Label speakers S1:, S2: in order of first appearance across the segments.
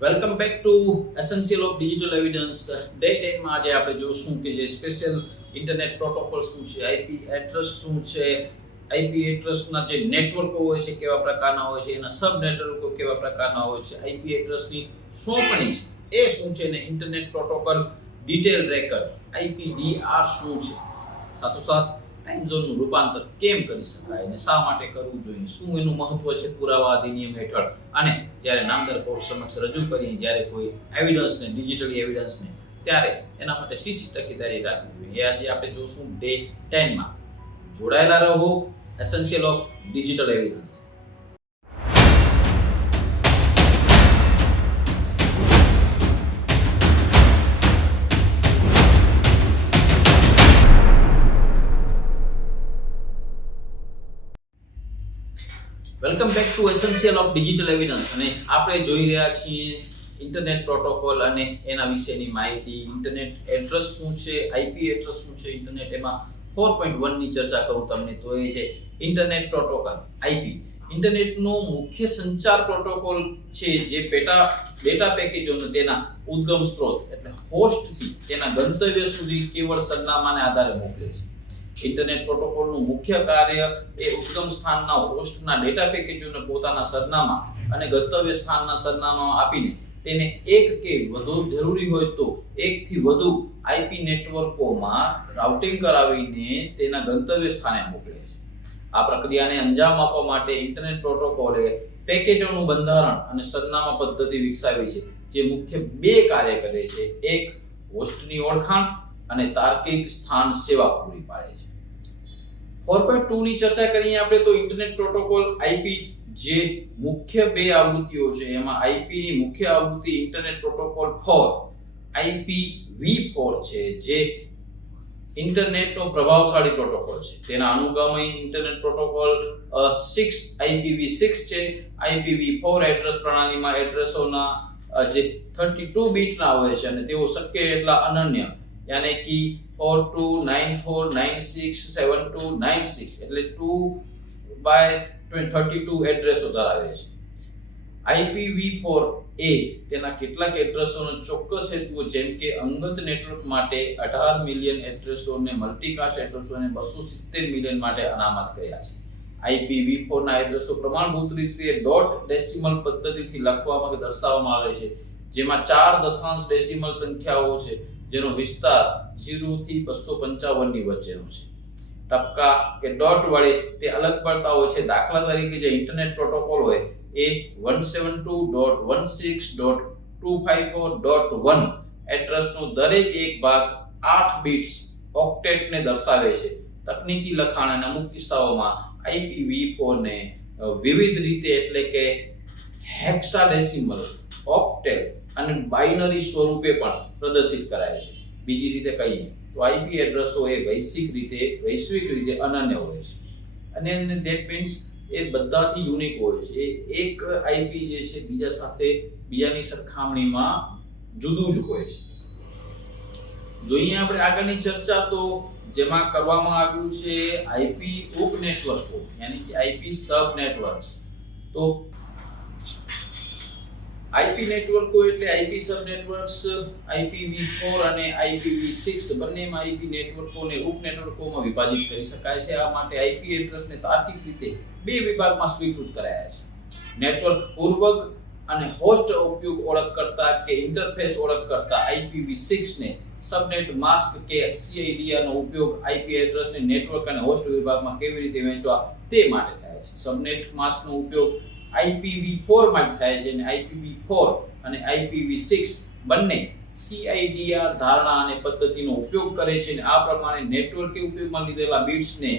S1: Welcome back to essential of digital evidence day ટેનમાં આજે આપણે જોશું કે જે સ્પેશિયલ ઇન્ટરનેટ પ્રોટોકોલ શું છે આઈપી એડ્રેસ શું છે આઈપી એડ્રેસના જે નેટવર્કો હોય છે, કેવા પ્રકારના હોય છે, એના સબ નેટવર્કો કેવા પ્રકારના હોય છે આઈપી એડ્રેસની સોંપણી એ શું છે ને internet protocol detail record IPDR શું છે. સાથોસાથ ટાઈમ ઝોનનું રૂપાંતર કેમ કરી શકાય અને શા માટે કરવું જોઈએ? શું એનું મહત્વ છે પુરાવા અધિનિયમ હેઠળ? અને જ્યારે નામદાર કોર્ટ સમક્ષ રજૂ કરીએ, જ્યારે કોઈ એવિડન્સને ડિજિટલી એવિડન્સને ત્યારે એના માટે સીસી તકેદારી રાખવી જોઈએ. આજે આપણે જોશું ડે ટેનમાં જોડાયેલા રહો essential of digital evidence welcome back to essential of digital evidence અને આપણે જોઈ રહ્યા છીએ ઇન્ટરનેટ પ્રોટોકોલ અને એના વિશેની માહિતી. ઇન્ટરનેટ એડ્રેસ શું છે? આઈપી એડ્રેસ શું છે? ઇન્ટરનેટ એમાં ફોર પોઈન્ટ વનની ચર્ચા કરું તમને તો એ છે ઇન્ટરનેટ પ્રોટોકોલ આઈપી ઇન્ટરનેટનો મુખ્ય સંચાર પ્રોટોકોલ છે જે પેટા ડેટા પેકેજોનો તેના ઉદ્ગમ સ્ત્રોત, એટલે હોસ્ટથી તેના ગંતવ્ય સુધી કેવળ સરનામાને આધારે મોકલે છે. ઇન્ટરનેટ પ્રોટોકોલનું મુખ્ય કાર્ય એ ઉદ્ગમ સ્થાનના હોસ્ટના ડેટા પેકેજોને પોતાના સરનામા અને ગંતવ્ય સ્થાનના સરનામા આપીને તેને એક કે વધુ જરૂરી હોય તો એકથી વધુ આઈપી નેટવર્કોમાં રાઉટિંગ કરાવીને તેના ગંતવ્ય સ્થાને મોકલે છે. આ પ્રક્રિયાને અંજામ આપવા માટે ઇન્ટરનેટ પ્રોટોકોલે પેકેજોનું બંધારણ અને સરનામા પદ્ધતિ વિકસાવી છે, જે મુખ્ય બે કાર્ય કરે છે. એક હોસ્ટની ઓળખાણ અને તાર્કિક સ્થાન સેવા પૂરી પાડે છે. ફોર પોઈન્ટ ટુ ની ચર્ચા કરીએ આપણે તો ઇન્ટરનેટ પ્રોટોકોલ આઈપી જે મુખ્ય બે આવૃત્તિઓ છે, એમાં આઈપી ની મુખ્ય આવૃત્તિ internet protocol four IP V four છે, જે ઇન્ટરનેટનો પ્રભાવશાળી પ્રોટોકોલ છે. તેના અનુગામી internet protocol six IPV six છે આઈપીવી ફોર એડ્રેસ પ્રણાલીમાં એડ્રેસોના જે થર્ટી ટુ બીટના હોય છે અને તેઓ શક્ય એટલા અનન્ય યાને कि four two nine four nine six seven two nine six એટલે ટુ બાય થર્ટી ટુ એડ્રેસો ધરાવે છે. આઈપીવી ફોર એ તેના કેટલાક એડ્રેસોનો ચોક્કસ હેતુઓ જેમ કે અંગત નેટવર્ક માટે અઢાર મિલિયન એડ્રેસોને મલ્ટીકાસ્ટ એડ્રેસોને બસો સિત્તેર મિલિયન માટે અનામત કર્યા છે. આઈપીવી ફોર ના એડ્રેસો પ્રમાણભૂત રીતે ડોટ ડેસિમલ પદ્ધતિથી લખવામાં કે દર્શાવવામાં આવે છે. જેમાં ચાર દશાંશ ડેસિમલ સંખ્યાઓ છે. જેનો વિસ્તાર 0 થી બસો પંચાવનની વચ્ચેનો છે. ટપકા કે ડોટ વડે તે અલગ પડતા હોય છે. દાખલા તરીકે જે ઇન્ટરનેટ પ્રોટોકોલ હોય એ 172.168.254.1 એડ્રેસનો દરેક એક ભાગ આઠ બિટ્સ ઓક્ટેટને દર્શાવે છે. તકનીકી લખાણ અને અમુક કિસ્સાઓમાં IPv4 ને અ, વિવિધ રીતે એટલે કે હેક્સાડેસિમલ ઓક્ટેલ અને બાઇનરી સ્વરૂપે પણ પ્રદર્શિત કરાય છે. બીજી રીતે કહીએ તો આઈપી એડ્રેસો એ વૈશ્વિક રીતે વૈશ્વિક રીતે અનન્ય હોય છે. અને ધેટ મીન્સ એ બધાથી યુનિક હોય છે. એક આઈપી જે છે, બીજા સાથે, બીજાની સરખામણીમાં જુદું જ હોય છે. જોઈએ આપણે આગળની ચર્ચા તો જેમાં કરવામાં આવ્યું છે આઈપી ઉપ નેટવર્કો યાની કે આઈપી સબ નેટવર્ક્સ તો આઈપી નેટવર્કો એટલે આઈપી સબ નેટવર્ક્સ IPv4 અને IPv6 બંનેમાં આઈપી નેટવર્કોને ઉપ નેટવર્કોમાં વિભાજિત કરી શકાય છે. આ માટે આઈપી એડ્રેસને તાર્કિક રીતે બે વિભાગમાં સ્વીકૃત કરાયા છે. નેટવર્ક પૂર્વક અને હોસ્ટ ઉપયોગ ઓળખકર્તા કે ઇન્ટરફેસ ઓળખકર્તા IPv6 ને સબનેટ માસ્ક કે CIDR નો ઉપયોગ આઈપી એડ્રેસને નેટવર્ક અને હોસ્ટ વિભાગમાં કેવી રીતે વહેંચવા તે માટે થાય છે. સબનેટ માસ્કનો ઉપયોગ IPv4 માં જ થાય છે અને IPv4 અને IPv6 બંને CIDR ધારણા અને પદ્ધતિનો ઉપયોગ કરે છે અને આ પ્રમાણે નેટવર્કે ઉપયોગમાં લીધેલા બિટ્સને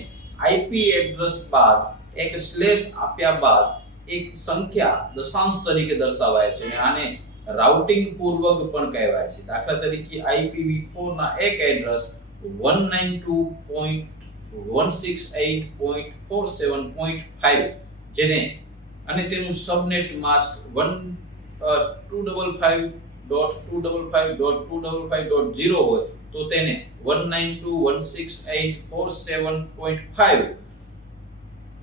S1: IP એડ્રેસ બાદ એક સ્લેશ આપ્યા બાદ એક સંખ્યા દશાંશ તરીકે દર્શાવાય છે અને આને રાઉટિંગ પૂર્વક પણ કહેવાય છે. દાખલા તરીકે IPv4 ના એક એડ્રેસ 192.168.47.5 જેને અને તેનું subnet mask one two double five dot two double five dot two double five dot zero હોય, તો તેને one nine two one six eight four seven point five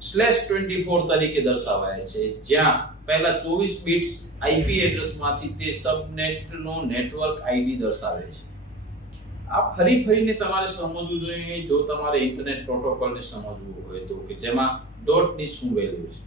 S1: slash twenty four તરીકે દર્શાવાય છે. જ્યાં પહેલા ચોવીસ બિટ્સ આઈપી એડ્રેસમાંથી તે સબનેટનો નેટવર્ક આઈડી દર્શાવે છે. આ ફરી ફરીને તમારે સમજવું જોઈએ. જો તમારે ઇન્ટરનેટ પ્રોટોકોલને સમજવું હોય તો કે જેમાં ડોટની શું વેલ્યુ છે.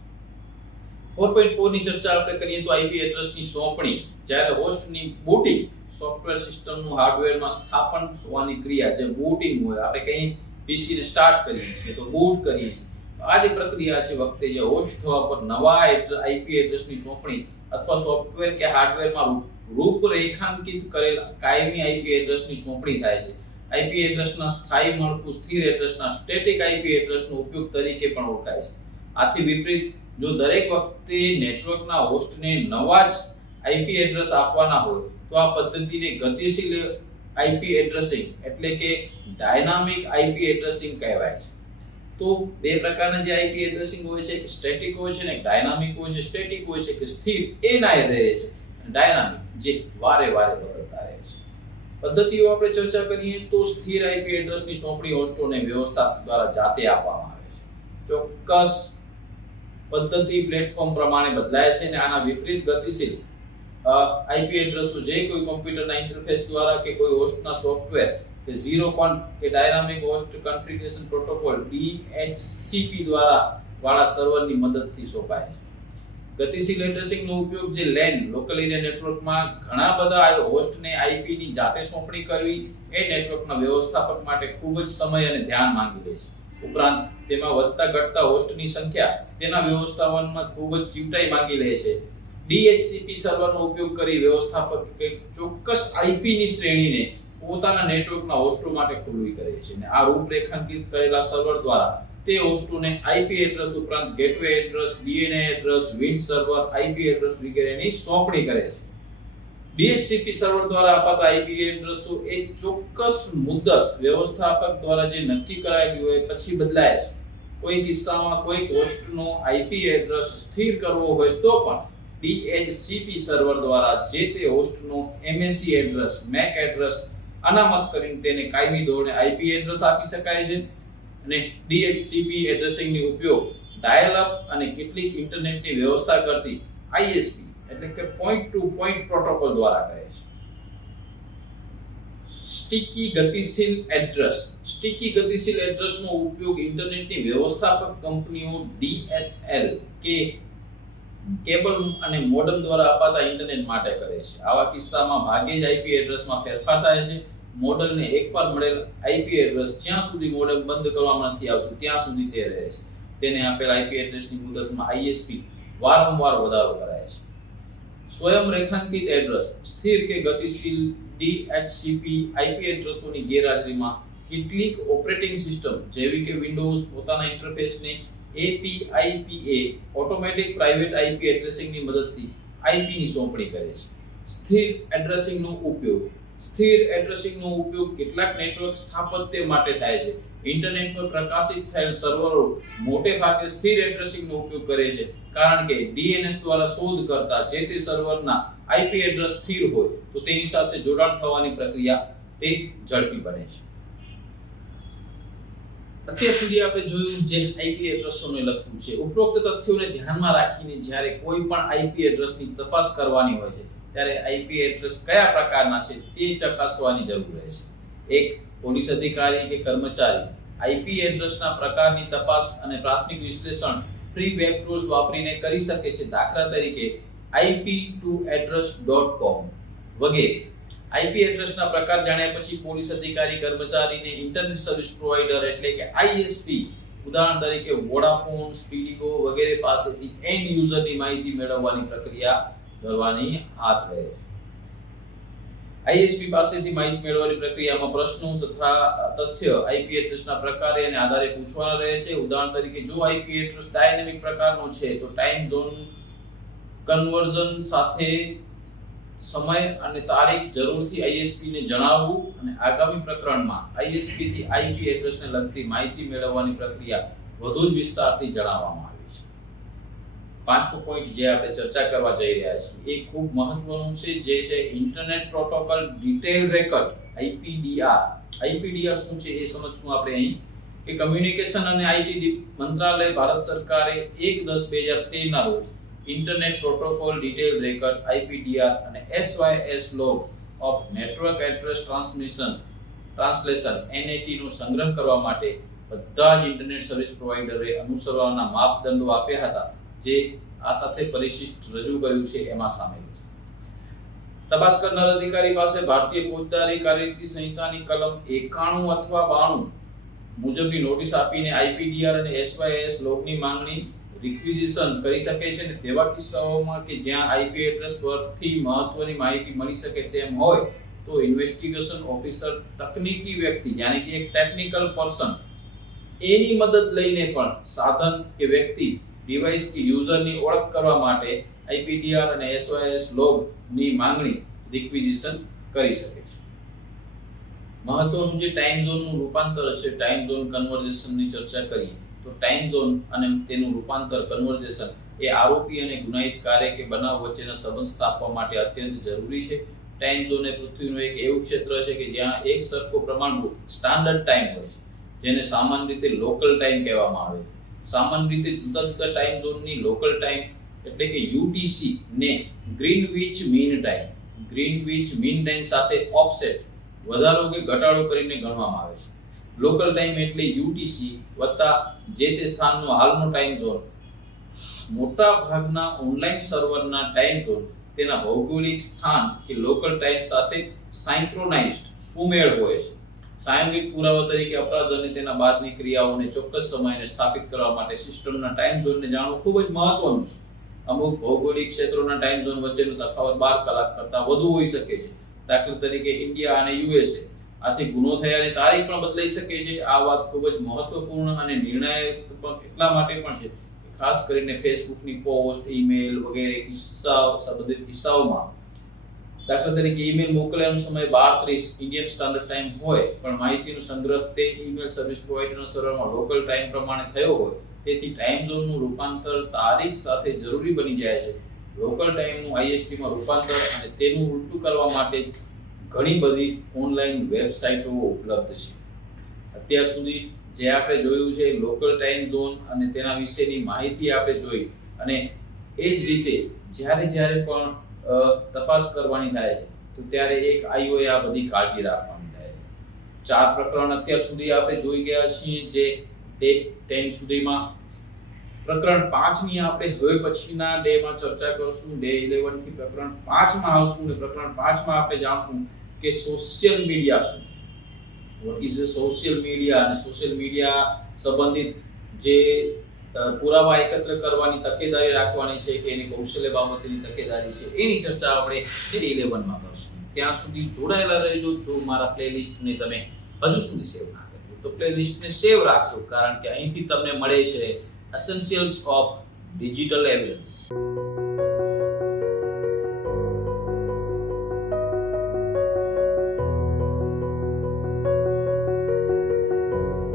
S1: ફોર પોઈન્ટ ચર્ચા આપણે કરીએ તો આઈપી એડ્રેસની સોંપણી. જ્યારે હોસ્ટની બૂટિંગ સોફ્ટવેર સિસ્ટમનું હાર્ડવેરમાં સ્થાપન થવાની ક્રિયા જે બૂટિંગ હોય, આપણે કંઈ પીસીને સ્ટાર્ટ કરીએ છીએ, તો બૂટ કરીએ છીએ. આ જે પ્રક્રિયા છે વખતે જે હોસ્ટ થવા પર નવા આઈપી એડ્રેસની સોંપણી અથવા સોફ્ટવેર કે હાર્ડવેરમાં રૂપરેખાંકિત કરેલ કાયમી આઈપી એડ્રેસની સોંપણી થાય છે. આઈપી એડ્રેસના સ્થાયી માળખું સ્થિર એડ્રેસના સ્ટેટિક આઈપી એડ્રેસનો ઉપયોગ તરીકે પણ ઓળખાય છે. આથી વિપરીત જો દરેક વખતે નેટવર્કના હોસ્ટને નવા જ આઈપી એડ્રેસ આપવાના હોય, તો આ પદ્ધતિને ગતિશીલ આઈપી એડ્રેસિંગ એટલે કે ડાયનામિક આઈપી એડ્રેસિંગ કહેવાય છે. તો બે પ્રકારના જે આઈપી એડ્રેસિંગ હોય છે સ્ટેટિક હોય છે ને ડાયનામિક હોય છે. સ્ટેટિક હોય છે કે સ્થિર, એ નાય રહે છે. ડાયનામિક જે વારે વારે બદલતા રહે છે. પદ્ધતિઓ આપણે ચર્ચા કરીએ તો સ્થિર આઈપી એડ્રેસની સોંપણી હોસ્ટોને વ્યવસ્થા દ્વારા જાતે આપવામાં આવે છે. ચોક્કસ પદ્ધતિ પ્લેટફોર્મ પ્રમાણે બદલાય છે અને આના વિપરીત ગતિશીલ આઈપી એડ્રેસો જે કોઈ કમ્પ્યુટરના ઇન્ટરફેસ દ્વારા કે કોઈ હોસ્ટના સોફ્ટવેર કે ઝીરો કોન કે dynamic host configuration protocol DHCP દ્વારા વાળા સર્વરની મદદથી સોંપાય છે. ગતિશીલ એડ્રેસિંગનો ઉપયોગ જે લેન લોકલ એરિયા નેટવર્કમાં ઘણા બધા હોસ્ટને આઈપી ની જાતે સોંપણી કરવી એ નેટવર્કના વ્યવસ્થાપક માટે ખૂબ જ સમય અને ધ્યાન માંગી લે છે. ઉપરાંત તેમાં વધતા ઘટતા હોસ્ટની સંખ્યા તેના વ્યવસ્થાપનમાં ખૂબ જ ચીવટાઈ માંગી લે છે. DHCP સર્વરનો ઉપયોગ કરી વ્યવસ્થાપક ચોક્કસની શ્રેણીને પોતાના નેટવર્કના હોસ્ટો માટે ખુલ્લી કરે છે અને આ રૂપરેખાંકિત કરેલા સર્વર દ્વારા તે હોસ્ટોને આઈપી એડ્રેસ ઉપરાંત gateway address DNA address wind server IP address વગેરેની સોંપણી કરે છે. ડીએચસીપી સર્વર દ્વારા અપાતા આઈપી એડ્રેસો એક ચોક્કસ મુદ્દત વ્યવસ્થાપક દ્વારા જે નક્કી કરાયેલી હોય પછી બદલાય છે. કોઈ કિસ્સામાં કોઈ હોસ્ટનો આઈપી એડ્રેસ સ્થિર કરવો હોય તો પણ DHCP સર્વર દ્વારા જે તે હોસ્ટનો MAC એડ્રેસ MAC એડ્રેસ અનામત કરીને તેને કાયમી ધોરણે આઈપી એડ્રેસ આપી શકાય છે. અને DHCP એડ્રેસિંગની ઉપયોગ ડાયલ અપ અને કેટલીક ઇન્ટરનેટની વ્યવસ્થા કરતી ISP એટલે કે પોઈન્ટ ટુ પોઈન્ટ પ્રોટોકોલ દ્વારા કરે છે. સ્ટીકી ગતિશીલ એડ્રેસ સ્ટીકી ગતિશીલ એડ્રેસનો ઉપયોગ ઇન્ટરનેટની વ્યવસ્થાપક કંપનીઓ DSL કે કેબલ અને મોડેમ દ્વારા અપાતા ઇન્ટરનેટ માટે કરે છે. આવા કિસ્સામાં ભાગ્યે જ આઈપી એડ્રેસમાં ફેરફાર થાય છે. મોડેલને એકવાર મળેલ આઈપી એડ્રેસ જ્યાં સુધી મોડેમ બંધ કરવામાં નથી આવતું, ત્યાં સુધી તે રહે છે. તેને આપેલ આઈપી એડ્રેસની મુદતમાં આઈએસપી વારંવાર વધારો કરાય સ્વયં રેખાંકિત એડ્રેસ સ્થિર કે ગતિશીલ ડીએચસીપી આઈપી એડ્રેસોની ગેરહાજરીમાં કેટલીક ઓપરેટિંગ સિસ્ટમ જેવી કે વિન્ડોઝ પોતાના ઇન્ટરફેસને એપીઆઈપીએ ઓટોમેટિક પ્રાઇવેટ આઈપી એડ્રેસિંગની મદદથી આઈપીની સોંપણી કરે છે. સ્થિર એડ્રેસિંગનો ઉપયોગ સ્થિર એડ્રેસિંગનો ઉપયોગ કેટલાક નેટવર્ક સ્થાપત્ય માટે થાય છે. ઇન્ટરનેટ પર પ્રકાશિત થયેલ સર્વરો મોટે ભાગે સ્થિર એડ્રેસિંગનો ઉપયોગ કરે છે, કારણ કે DNS દ્વારા શોધ કરતા જે તે સર્વરના IP એડ્રેસ સ્થિર હોય, તો તેની સાથે જોડાણ થવાની પ્રક્રિયા તે ઝડપી બને છે. અત્યાર સુધી આપણે જોયું જે આઈપી એડ્રેસોને લગતું છે. ઉપરોક્ત તથ્યોને ધ્યાનમાં રાખીને જ્યારે કોઈ પણ આઈપી એડ્રેસની તપાસ કરવાની હોય છે ત્યારે આઈપી એડ્રેસ કયા પ્રકારના છે તે ચકાસવાની જરૂર રહેશે એક પોલીસ અધિકારી કે કર્મચારી આઈપી એડ્રેસના પ્રકારની તપાસ અને પ્રાથમિક વિશ્લેષણ ફ્રી વેબ ટૂલ્સ વાપરીને કરી શકે છે દાખલા તરીકે ip2address.com વગેરે. આઈપી એડ્રેસના પ્રકાર જાણ્યા પછી પોલીસ અધિકારી, કર્મચારીને ઇન્ટરનેટ સર્વિસ પ્રોવાઇડર એટલે કે આઈએસપી ઉદાહરણ તરીકે વોડાફોન, સ્પીડીગો વગેરે પાસેથી એન્ડ યુઝરની માહિતી મેળવવાની પ્રક્રિયા કરવાની હાથ રહે છે. આઈએસપી પાસેથી માહિતી મેળવવાની પ્રક્રિયામાં પ્રશ્નો તથા તથ્ય આઈપી એડ્રેસના પ્રકારે અને આધારે પૂછવાના રહે છે. ઉદાહરણ તરીકે, જો આઈપી એડ્રેસ ડાયનેમિક પ્રકારનો છે, તો ટાઈમ ઝોન કન્વર્ઝન સાથે સમય અને તારીખ જરૂરથી આઈએસપી ને જણાવવું અને આગામી પ્રકરણમાં આઈએસપી થી આઈપી એડ્રેસને લગતી માહિતી મેળવવાની પ્રક્રિયા વધુ વિસ્તારથી જણાવવામાં આવી. પાંચમો પોઈન્ટ જે આપણે ચર્ચા કરવા જઈ રહ્યા છીએ, એ ખૂબ મહત્વનું છે, જે છે internet protocol detail record IPDR IPDR શું છે એ સમજશું આપણે અહીં, કે કમ્યુનિકેશન અને આઈટી મંત્રાલય ભારત સરકારે એક દસ બે હજાર તેરના રોજ internet protocol detail record IPDR અને SYS log of network address transmission translation NAT નો સંગ્રહ કરવા માટે બધા જ ઇન્ટરનેટ સર્વિસ પ્રોવાઈડરે અનુસરવાના માપદંડો આપ્યા હતા. જે આ સાથે પરિશિષ્ટ રજૂ કર્યું છે, એમાં સામેલ છે. તપાસ કરનાર અધિકારી પાસે ભારતીય ફોજદારી કાર્યરીતિ સંહિતાની કલમ એકાણું અથવા બાણું મુજબની નોટિસ આપીને આઈપીડીઆર અને એસવાયએસ લોગની માંગણી રિક્વિઝિશન કરી શકે છે અને તેવા કિસ્સાઓમાં કે જ્યાં આઈપી એડ્રેસ પરથી મહત્વની માહિતી મળી શકે તેમ હોય, તો ઇન્વેસ્ટિગેશન ઓફિસર તકનીકી વ્યક્તિ, યાની કે એક ટેકનિકલ પર્સન, એની મદદ લઈને પણ સાધન કે વ્યક્તિ ડિવાઇસ કે યુઝરની ઓળખ કરવા માટે આઈપીડીઆર અને એસઓએસ લોગની માંગણી રિક્વિઝિશન કરી શકે છે. મહત્વનું જે ટાઈમ ઝોનનું રૂપાંતર છે ટાઈમ ઝોન કન્વર્ઝેશનની ચર્ચા કરીએ. તો ટાઈમ ઝોન અને તેનું રૂપાંતર કન્વર્ઝેશન એ આરોપી અને ગુનાહિત કાર્ય કે બનાવ વચ્ચેનો સંબંધ સ્થાપવા માટે અત્યંત જરૂરી છે. ટાઈમ ઝોન એ પૃથ્વીનું એક એવું ક્ષેત્ર છે કે જ્યાં એક સરખો પ્રમાણભૂત સ્ટાન્ડર્ડ ટાઈમ હોય છે, જેને સામાન્ય રીતે લોકલ ટાઈમ કહેવામાં આવે છે. સામાન્ય રીતે જુદા જુદા ટાઈમ ઝોનની લોકલ ટાઈમ એટલે કે યુટીસી ને Greenwich mean time Greenwich mean time સાથે ઓફસેટ વધારો કે ઘટાડો કરીને ગણવામાં આવે છે. લોકલ ટાઈમ એટલે યુટીસી વત્તા જે તે સ્થાનનો હાલનો ટાઈમ ઝોન મોટા ભાગના ઓનલાઈન સર્વરના ટાઈમ ઝોન તેના ભૌગોલિક સ્થાન કે લોકલ ટાઈમ સાથે સાયન્ક્રોનાઇઝ્ડ સુમેળ હોય છે. સાયંગિક પુરાવા તરીકે અપરાધ અને તેના બાદની ક્રિયાઓને ચોક્કસ સમયને સ્થાપિત કરવા માટે સિસ્ટમના ટાઈમ ઝોનને જાણવું ખૂબ જ મહત્વનું છે. અમુક ભૌગોલિક ક્ષેત્રોના ટાઈમ ઝોન વચ્ચેનો તફાવત બાર કલાક કરતાં વધુ હોઈ શકે છે. દાખલા તરીકે ઇન્ડિયા અને યુએસએ આથી ગુનો થયાની તારીખ પણ બદલાઈ શકે છે. આ વાત ખૂબ જ મહત્વપૂર્ણ અને નિર્ણાયક એટલા માટે પણ છે ખાસ કરીને ફેસબુકની પોસ્ટ, ઈમેલ વગેરે કિસ્સાઓ, સંબંધિત કિસ્સાઓમાં દાખલા તરીકે ઈમેલ મોકલવાનો સમય બાર ત્રીસ ઇન્ડિયન સ્ટાન્ડર્ડ ટાઈમ હોય, પણ માહિતીનો સંગ્રહ તે ઈમેલ સર્વિસ પ્રોવાઈડરના સર્વરમાં લોકલ ટાઈમ પ્રમાણે થયો હોય, તેથી ટાઈમ ઝોનનું રૂપાંતર તારીખ સાથે જરૂરી બની જાય છે. લોકલ ટાઈમનું આઈએસટીમાં રૂપાંતર અને તેનું ઉલટું કરવા માટે ઘણી બધી ઓનલાઈન વેબસાઇટો ઉપલબ્ધ છે. અત્યાર સુધી જે આપણે જોયું છે લોકલ ટાઈમ ઝોન અને તેના વિશેની માહિતી આપણે જોઈ અને એ જ રીતે જ્યારે જ્યારે પણ તપાસ કરવાની થાય તો ત્યારે એક આઈઓએ આ બધી કાળજી રાખવાની થાય ચાર પ્રકરણ અત્યાર સુધી આપણે જોઈ ગયા છીએ જે ટેન સુધીમાં. પ્રકરણ પાંચની આપણે હવે પછીના ડેમાં ચર્ચા કરશું. ડે ઇલેવનથી પ્રકરણ પાંચમાં આવશું અને પ્રકરણ પાંચમાં આપણે જાણશું કે સોશિયલ મીડિયા શું છે. વોટ ઇઝ સોશિયલ મીડિયા અને સોશિયલ મીડિયા સંબંધિત જે પુરાવા એકત્ર કરવાની તકેદારી રાખવાની છે કે એની કૌશલ્ય બાબતની તકેદારી છે, એની ચર્ચા આપણે ડે ઇલેવનમાં કરશું. ત્યાં સુધી જોડાયેલા રહેજો. જો મારા પ્લેલિસ્ટને તમે હજુ સુધી સેવ ના કર્યું, તો પ્લેલિસ્ટને સેવ રાખજો, કારણ કે અહીંથી તમને મળે છે એસેન્શિયલ્સ ઓફ ડિજિટલ evidence.